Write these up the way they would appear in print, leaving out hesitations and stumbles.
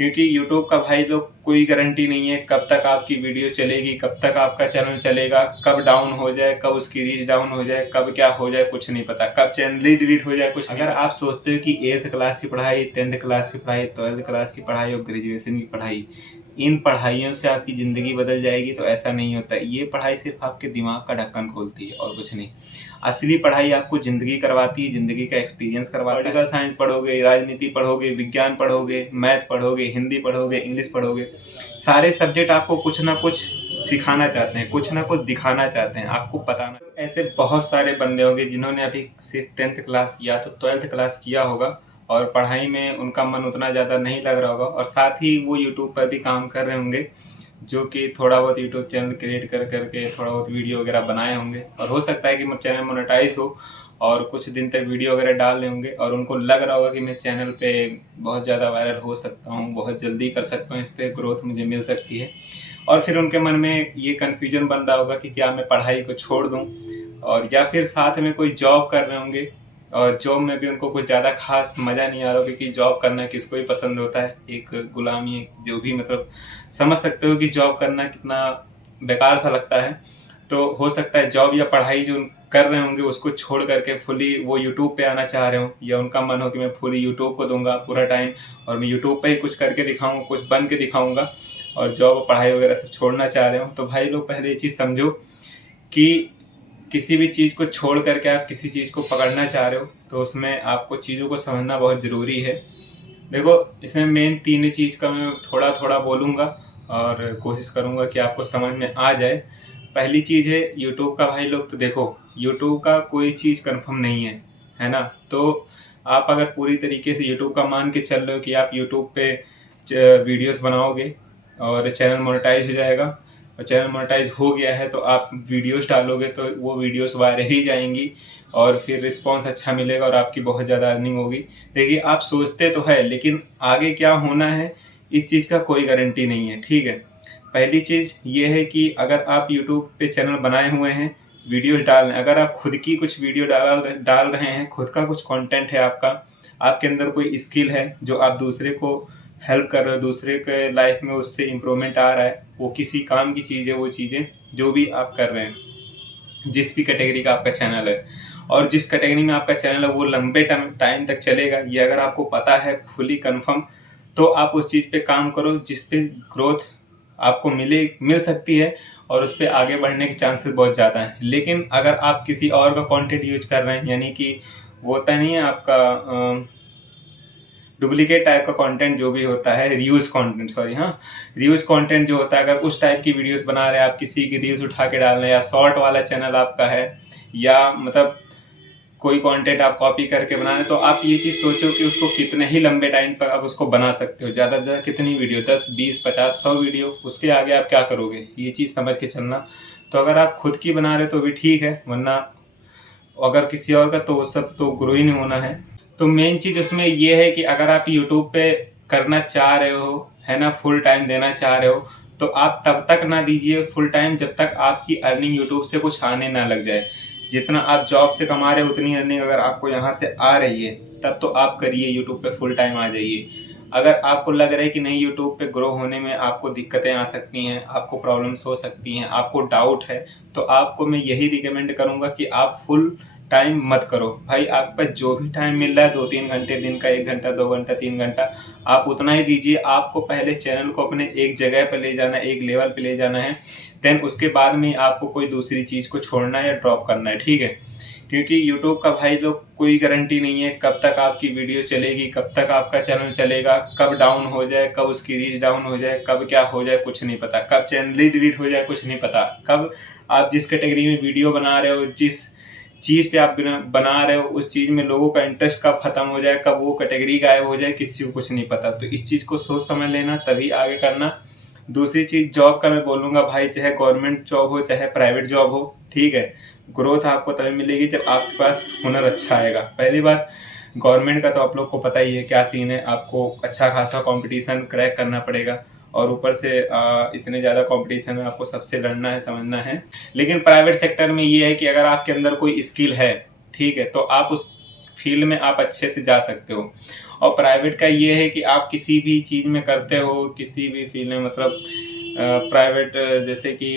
क्योंकि यूट्यूब का भाई लोग कोई गारंटी नहीं है कब तक आपकी वीडियो चलेगी, कब तक आपका चैनल चलेगा, कब डाउन हो जाए, कब उसकी रीच डाउन हो जाए, कब क्या हो जाए कुछ नहीं पता, कब चैनल ही डिलीट हो जाए कुछ नहीं। अगर आप सोचते हो कि 8th क्लास की पढ़ाई, 10th क्लास की पढ़ाई, 12th क्लास की पढ़ाई और ग्रेजुएशन की पढ़ाई, इन पढ़ाइयों से आपकी ज़िंदगी बदल जाएगी, तो ऐसा नहीं होता। ये पढ़ाई सिर्फ आपके दिमाग का ढक्कन खोलती है और कुछ नहीं। असली पढ़ाई आपको ज़िंदगी करवाती है, ज़िंदगी का एक्सपीरियंस करवाता है। पॉलिटिकल साइंस पढ़ोगे, राजनीति पढ़ोगे, विज्ञान पढ़ोगे, मैथ पढ़ोगे, हिंदी पढ़ोगे, इंग्लिश पढ़ोगे, सारे सब्जेक्ट आपको कुछ ना कुछ सिखाना चाहते हैं, कुछ ना कुछ दिखाना चाहते हैं, आपको बताना। ऐसे बहुत सारे बंदे होंगे जिन्होंने अभी सिर्फ 10th क्लास या तो 12th क्लास किया होगा और पढ़ाई में उनका मन उतना ज़्यादा नहीं लग रहा होगा, और साथ ही वो यूट्यूब पर भी काम कर रहे होंगे, जो कि थोड़ा बहुत यूट्यूब चैनल क्रिएट कर करके थोड़ा बहुत वीडियो वगैरह बनाए होंगे, और हो सकता है कि चैनल मोनेटाइज हो और कुछ दिन तक वीडियो वगैरह डाल रहे होंगे, और उनको लग रहा होगा कि मैं चैनल पे बहुत ज़्यादा वायरल हो सकता हूँ, बहुत जल्दी कर सकता हूँ, इस पर ग्रोथ मुझे मिल सकती है। और फिर उनके मन में ये कन्फ्यूजन बन रहा होगा कि क्या मैं पढ़ाई को छोड़ दूँ, और या फिर साथ में कोई जॉब कर रहे होंगे, और जॉब में भी उनको कुछ ज़्यादा खास मज़ा नहीं आ रहा, क्योंकि जॉब करना किसको ही पसंद होता है, एक गुलामी, जो भी मतलब समझ सकते हो कि जॉब करना कितना बेकार सा लगता है। तो हो सकता है जॉब या पढ़ाई जो कर रहे होंगे उसको छोड़ करके फुली वो यूट्यूब पे आना चाह रहे हो, या उनका मन हो कि मैं फुली यूट्यूब को दूंगा पूरा टाइम, और मैं यूट्यूब पे ही कुछ करके दिखाऊँ, कुछ बन के दिखाऊँगा, और जॉब और पढ़ाई वगैरह सब छोड़ना चाह रहे हो। तो भाई लोग पहले ये चीज़ समझो कि किसी भी चीज़ को छोड़ करके आप किसी चीज़ को पकड़ना चाह रहे हो, तो उसमें आपको चीज़ों को समझना बहुत ज़रूरी है। देखो, इसमें मेन 3 चीज़ का मैं थोड़ा थोड़ा बोलूँगा और कोशिश करूँगा कि आपको समझ में आ जाए। पहली चीज़ है यूट्यूब का भाई लोग, तो देखो यूट्यूब का कोई चीज़ कंफर्म नहीं है ना। तो आप अगर पूरी तरीके से यूट्यूब का मान के चल रहे हो कि आप यूट्यूब पे वीडियोस बनाओगे और चैनल मोनेटाइज हो जाएगा, और चैनल मोनेटाइज हो गया है तो आप वीडियोस डालोगे तो वो वीडियोस वायरल ही जाएंगी, और फिर रिस्पांस अच्छा मिलेगा और आपकी बहुत ज़्यादा अर्निंग होगी। देखिए, आप सोचते तो है, लेकिन आगे क्या होना है इस चीज़ का कोई गारंटी नहीं है, ठीक है। पहली चीज़ ये है कि अगर आप यूट्यूब पे चैनल बनाए हुए हैं, वीडियोस डाल रहे हैं, अगर आप खुद की कुछ वीडियो डाल रहे हैं, खुद का कुछ कंटेंट है आपका, आपके अंदर कोई स्किल है जो आप दूसरे को हेल्प कर रहे हो, दूसरे के लाइफ में उससे इम्प्रूवमेंट आ रहा है, वो किसी काम की चीज़ है, वो चीज़ें जो भी आप कर रहे हैं, जिस भी कैटेगरी का आपका चैनल है, और जिस कैटेगरी में आपका चैनल है वो लंबे टाइम तक चलेगा, ये अगर आपको पता है फुली कंफर्म, तो आप उस चीज़ पे काम करो जिस पे ग्रोथ आपको मिल सकती है, और उस पर आगे बढ़ने के चांसेस बहुत ज़्यादा हैं। लेकिन अगर आप किसी और का कंटेंट यूज कर रहे हैं, यानी कि वो होता नहीं है आपका डुप्लीकेट टाइप का कंटेंट जो भी होता है, रीयूज कंटेंट, सॉरी, हाँ, रीयूज कंटेंट जो होता है, अगर उस टाइप की वीडियोस बना रहे हैं आप, किसी की रील्स उठा के डाल रहे हैं, या शॉर्ट वाला चैनल आपका है, या मतलब कोई कंटेंट आप कॉपी करके बना रहे हैं, तो आप ये चीज़ सोचो कि उसको कितने ही लंबे टाइम तक आप उसको बना सकते हो, ज़्यादा से ज़्यादा कितनी वीडियो, 10, 20, 50, 100 वीडियो, उसके आगे आप क्या करोगे, ये चीज़ समझ के चलना। तो अगर आप खुद की बना रहे तो भी ठीक है, वरना अगर किसी और का तो वो सब तो ग्रो ही नहीं होना है। तो मेन चीज़ उसमें ये है कि अगर आप यूट्यूब पे करना चाह रहे हो, है ना, फुल टाइम देना चाह रहे हो, तो आप तब तक ना दीजिए फुल टाइम जब तक आपकी अर्निंग यूट्यूब से कुछ आने ना लग जाए। जितना आप जॉब से कमा रहे हो उतनी अर्निंग अगर आपको यहाँ से आ रही है, तब तो आप करिए, यूट्यूब पे फुल टाइम आ जाइए। अगर आपको लग रहा है कि नहीं यूट्यूब पे ग्रो होने में आपको दिक्कतें आ सकती हैं, आपको प्रॉब्लम्स हो सकती हैं, आपको डाउट है, तो आपको मैं यही रिकमेंड करूँगा कि आप फुल टाइम मत करो भाई। आपका जो भी टाइम मिल रहा है, 2-3 घंटे दिन का, 1 घंटा, 2 घंटा, 3 घंटा, आप उतना ही दीजिए। आपको पहले चैनल को अपने एक जगह पर ले जाना है, एक लेवल पे ले जाना है, देन उसके बाद में आपको कोई दूसरी चीज़ को छोड़ना है या ड्रॉप करना है, ठीक है। क्योंकि यूट्यूब का भाई लोग कोई गारंटी नहीं है कब तक आपकी वीडियो चलेगी, कब तक आपका चैनल चलेगा, कब डाउन हो जाए, कब उसकी रीच डाउन हो जाए, कब क्या हो जाए कुछ नहीं पता, कब चैनल ही डिलीट हो जाए कुछ नहीं पता, कब आप जिस कैटेगरी में वीडियो बना रहे हो, जिस चीज़ पे आप बना रहे हो, उस चीज़ में लोगों का इंटरेस्ट कब खत्म हो जाए, कब वो कैटेगरी गायब हो जाए, किसी को कुछ नहीं पता। तो इस चीज़ को सोच समझ लेना, तभी आगे करना। दूसरी चीज़, जॉब का मैं बोलूँगा भाई, चाहे गवर्नमेंट जॉब हो चाहे प्राइवेट जॉब हो, ठीक है, ग्रोथ आपको तभी मिलेगी जब आपके पास हुनर अच्छा आएगा। पहली बात, गवर्नमेंट का तो आप लोग को पता ही है क्या सीन है, आपको अच्छा खासा कंपटीशन क्रैक करना पड़ेगा, और ऊपर से इतने ज़्यादा कंपटीशन में आपको सबसे लड़ना है, समझना है। लेकिन प्राइवेट सेक्टर में ये है कि अगर आपके अंदर कोई स्किल है, ठीक है, तो आप उस फील्ड में आप अच्छे से जा सकते हो। और प्राइवेट का ये है कि आप किसी भी चीज़ में करते हो, किसी भी फील्ड में, मतलब प्राइवेट जैसे कि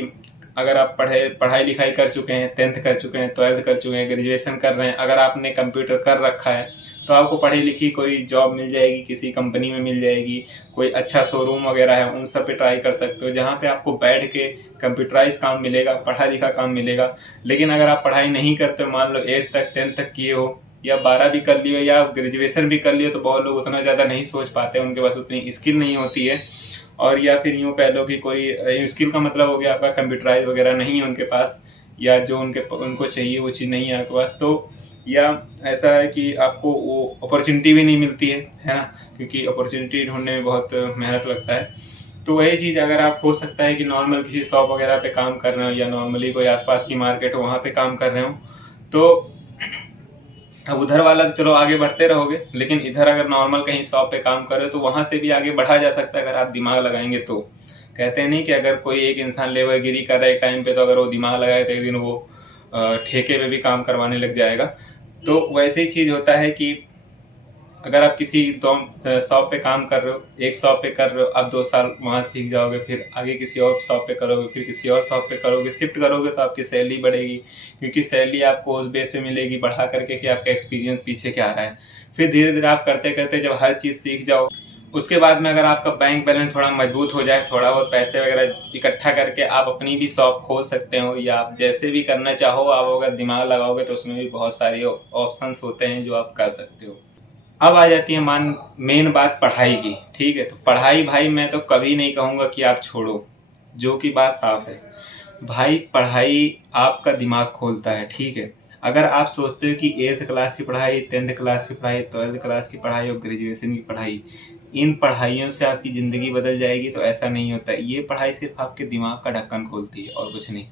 अगर आप पढ़ाई लिखाई कर चुके हैं, 10th कर चुके हैं, 12th कर चुके हैं, ग्रेजुएशन कर रहे हैं, अगर आपने कंप्यूटर कर रखा है तो आपको पढ़ी लिखी कोई जॉब मिल जाएगी, किसी कंपनी में मिल जाएगी, कोई अच्छा शोरूम वगैरह है उन सब पे ट्राई कर सकते हो, जहाँ पे आपको बैठ के कंप्यूटराइज काम मिलेगा, पढ़ा लिखा काम मिलेगा। लेकिन अगर आप पढ़ाई नहीं करते हो, मान लो 8 तक 10 तक किए हो, या 12 भी कर लियो, या ग्रेजुएशन भी कर लियो, तो बहुत लोग उतना ज़्यादा नहीं सोच पाते, उनके पास उतनी स्किल नहीं होती है। और या फिर यूँ कह लो कि कोई स्किल का मतलब हो गया आपका कंप्यूटराइज वगैरह नहीं है उनके पास, या जो उनको चाहिए वो चीज़ नहीं है आपके पास, तो या ऐसा है कि आपको वो अपॉर्चुनिटी भी नहीं मिलती है ना, क्योंकि अपॉर्चुनिटी ढूंढने में बहुत मेहनत लगता है। तो वही चीज़ अगर आप हो सकता है कि नॉर्मल किसी शॉप वगैरह पे काम कर रहे हो, या नॉर्मली कोई आसपास की मार्केट हो वहाँ पे काम कर रहे हो, तो अब उधर वाला तो चलो आगे बढ़ते रहोगे, लेकिन इधर अगर नॉर्मल कहीं शॉप पे काम कर रहे हो तो वहाँ से भी आगे बढ़ा जा सकता है अगर आप दिमाग लगाएंगे तो। कहते हैं नहीं कि अगर कोई एक इंसान लेबरगिरी कर रहा है एक टाइम पे, तो अगर वो दिमाग लगाए तो एक दिन वो ठेके पे भी काम करवाने लग जाएगा। तो वैसे ही चीज़ होता है कि अगर आप किसी शॉप पे काम कर रहे हो, एक शॉप पे कर रहे हो, आप 2 साल वहाँ सीख जाओगे, फिर आगे किसी और शॉप पे करोगे, फिर किसी और शॉप पे करोगे, शिफ्ट करोगे तो आपकी सैलरी बढ़ेगी, क्योंकि सैलरी आपको उस बेस पे मिलेगी बढ़ा करके कि आपका एक्सपीरियंस पीछे क्या रहा है। फिर धीरे धीरे आप करते करते जब हर चीज़ सीख जाओ, उसके बाद में अगर आपका बैंक बैलेंस थोड़ा मजबूत हो जाए, थोड़ा बहुत पैसे वगैरह इकट्ठा करके आप अपनी भी शॉप खोल सकते हो, या आप जैसे भी करना चाहो, आप अगर दिमाग लगाओगे तो उसमें भी बहुत सारे ऑप्शंस होते हैं जो आप कर सकते हो। अब आ जाती है मेन बात पढ़ाई की। ठीक है, तो पढ़ाई भाई मैं तो कभी नहीं कहूँगा कि आप छोड़ो, जो कि बात साफ है भाई। पढ़ाई आपका दिमाग खोलता है। ठीक है, अगर आप सोचते हो कि 8th क्लास की पढ़ाई, 10th क्लास की पढ़ाई, 12th क्लास की पढ़ाई और ग्रेजुएशन की पढ़ाई, इन पढ़ाइयों से आपकी ज़िंदगी बदल जाएगी, तो ऐसा नहीं होता। ये पढ़ाई सिर्फ आपके दिमाग का ढक्कन खोलती है और कुछ नहीं।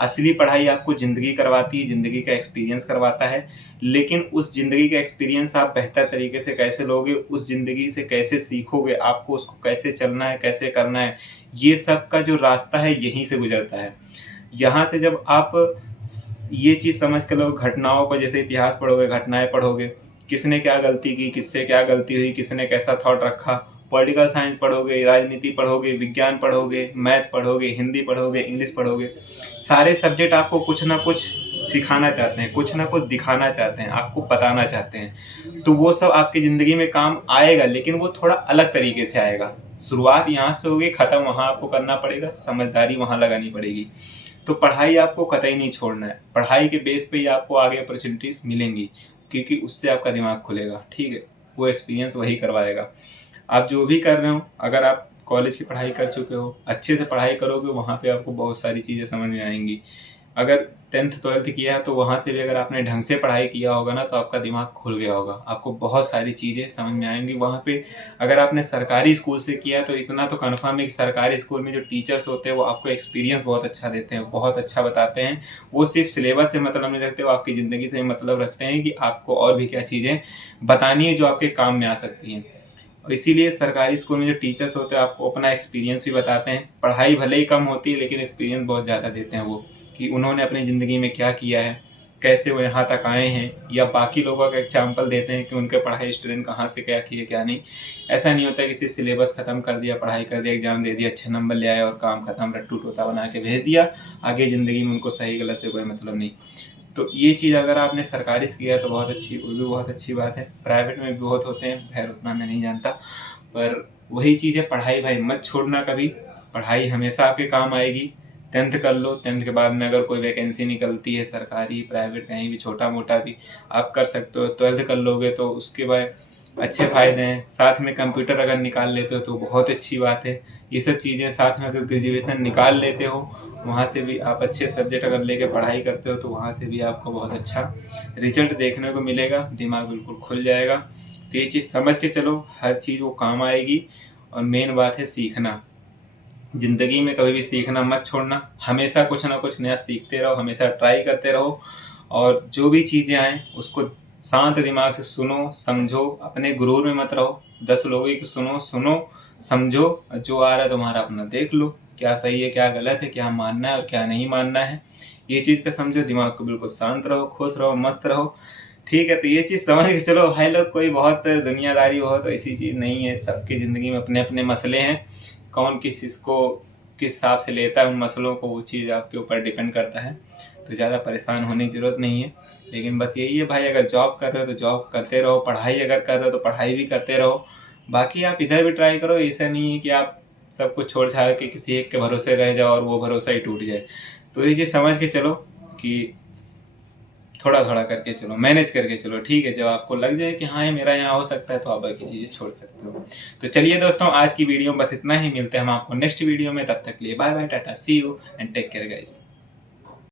असली पढ़ाई आपको ज़िंदगी करवाती है, ज़िंदगी का एक्सपीरियंस करवाता है। लेकिन उस ज़िंदगी का एक्सपीरियंस आप बेहतर तरीके से कैसे लोगे, उस ज़िंदगी से कैसे सीखोगे, आपको उसको कैसे चलना है, कैसे करना है, ये सब का जो रास्ता है यहीं से गुजरता है। यहाँ से जब आप ये चीज़ समझ कर लो, घटनाओं को जैसे इतिहास पढ़ोगे, घटनाएं पढ़ोगे, किसने क्या गलती की, किससे क्या गलती हुई, किसने कैसा थॉट रखा, पॉलिटिकल साइंस पढ़ोगे, राजनीति पढ़ोगे, विज्ञान पढ़ोगे, मैथ पढ़ोगे, हिंदी पढ़ोगे, इंग्लिश पढ़ोगे, सारे सब्जेक्ट आपको कुछ ना कुछ सिखाना चाहते हैं, कुछ ना कुछ दिखाना चाहते हैं, आपको बताना चाहते हैं। तो वो सब आपकी ज़िंदगी में काम आएगा, लेकिन वो थोड़ा अलग तरीके से आएगा। शुरुआत यहाँ से होगी, ख़त्म वहाँ आपको करना पड़ेगा, समझदारी वहाँ लगानी पड़ेगी। तो पढ़ाई आपको कतई नहीं छोड़ना है, पढ़ाई के बेस पे ही आपको आगे अपॉर्चुनिटीज़ मिलेंगी, क्योंकि उससे आपका दिमाग खुलेगा। ठीक है, वो एक्सपीरियंस वही करवाएगा। आप जो भी कर रहे हो, अगर आप कॉलेज की पढ़ाई कर चुके हो, अच्छे से पढ़ाई करोगे, वहाँ पे आपको बहुत सारी चीज़ें समझ में आएंगी। अगर 10th 12th किया है तो वहाँ से भी अगर आपने ढंग से पढ़ाई किया होगा ना, तो आपका दिमाग खुल गया होगा, आपको बहुत सारी चीज़ें समझ में आएंगी वहाँ पे। अगर आपने सरकारी स्कूल से किया है तो इतना तो कन्फर्म है कि सरकारी स्कूल में जो टीचर्स होते हैं वो आपको एक्सपीरियंस बहुत अच्छा देते हैं, बहुत अच्छा बताते हैं। वो सिर्फ सिलेबस से मतलब नहीं रखते, वो आपकी ज़िंदगी से मतलब रखते हैं कि आपको और भी क्या चीज़ें बतानी है जो आपके काम में आ सकती हैं। और इसीलिए सरकारी स्कूल में जो टीचर्स होते हैं आपको अपना एक्सपीरियंस भी बताते हैं। पढ़ाई भले ही कम होती है, लेकिन एक्सपीरियंस बहुत ज़्यादा देते हैं वो, कि उन्होंने अपनी ज़िंदगी में क्या किया है, कैसे वो यहाँ तक आए हैं, या बाकी लोगों का एग्जाम्पल देते हैं कि उनके पढ़ाई स्टूडेंट कहाँ से क्या किए क्या नहीं। ऐसा नहीं होता कि सिर्फ सिलेबस ख़त्म कर दिया, पढ़ाई कर दिया, एग्जाम दे दिया, अच्छे नंबर ले आए और काम ख़त्म, रट्टू तोता बना के भेज दिया, आगे ज़िंदगी में उनको सही गलत से कोई मतलब नहीं। तो ये चीज़ अगर आपने सरकारी से किया है तो बहुत अच्छी, वो भी बहुत अच्छी बात है। प्राइवेट में भी बहुत होते हैं, खैर उतना मैं नहीं जानता, पर वही चीज़ है, पढ़ाई भाई मत छोड़ना कभी, पढ़ाई हमेशा आपके काम आएगी। 10th कर लो, 10th के बाद में अगर कोई वैकेंसी निकलती है, सरकारी प्राइवेट कहीं भी छोटा मोटा भी आप कर सकते हो। 12th कर लोगे तो उसके बाद अच्छे फ़ायदे हैं, साथ में कंप्यूटर अगर निकाल लेते हो तो बहुत अच्छी बात है। ये सब चीज़ें साथ में अगर ग्रेजुएशन निकाल लेते हो, वहाँ से भी आप अच्छे सब्जेक्ट अगर लेके पढ़ाई करते हो तो वहाँ से भी आपको बहुत अच्छा रिजल्ट देखने को मिलेगा, दिमाग बिल्कुल खुल जाएगा। तो ये चीज़ समझ के चलो, हर चीज़ वो काम आएगी। और मेन बात है सीखना, ज़िंदगी में कभी भी सीखना मत छोड़ना, हमेशा कुछ ना कुछ नया सीखते रहो, हमेशा ट्राई करते रहो, और जो भी चीज़ें आएँ उसको शांत दिमाग से सुनो, समझो, अपने गुरूर में मत रहो। 10 लोगों की सुनो, समझो, जो आ रहा है तुम्हारा अपना देख लो, क्या सही है क्या गलत है, क्या मानना है और क्या नहीं मानना है। ये चीज़ का समझो, दिमाग को बिल्कुल शांत रहो, खुश रहो, मस्त रहो, ठीक है, तो ये चीज़ समझ के चलो भाई लोग, कोई बहुत दुनियादारी हो तो ऐसी चीज़ नहीं है। सबकी ज़िंदगी में अपने अपने मसले हैं, कौन किस चीज़ को किस हिसाब से लेता है उन मसलों को, वो चीज़ आपके ऊपर डिपेंड करता है। तो ज़्यादा परेशान होने की ज़रूरत नहीं है। लेकिन बस यही है भाई, अगर जॉब कर रहे हो तो जॉब करते रहो, पढ़ाई अगर कर रहे हो तो पढ़ाई भी करते रहो। बाकी आप इधर भी ट्राई करो, ऐसा नहीं है कि आप सब कुछ छोड़ छाड़ के किसी एक के भरोसे रह जाओ और वो भरोसा ही टूट जाए। तो ये चीज़ समझ के चलो कि थोड़ा थोड़ा करके चलो, मैनेज करके चलो, ठीक है। जब आपको लग जाए कि हाँ ये मेरा यहाँ हो सकता है तो आप बाकी चीज़ें छोड़ सकते हो। तो चलिए दोस्तों, आज की वीडियो में बस इतना ही। मिलते हैं हम आपको नेक्स्ट वीडियो में, तब तक के लिए bye bye, tata, see you and take care guys.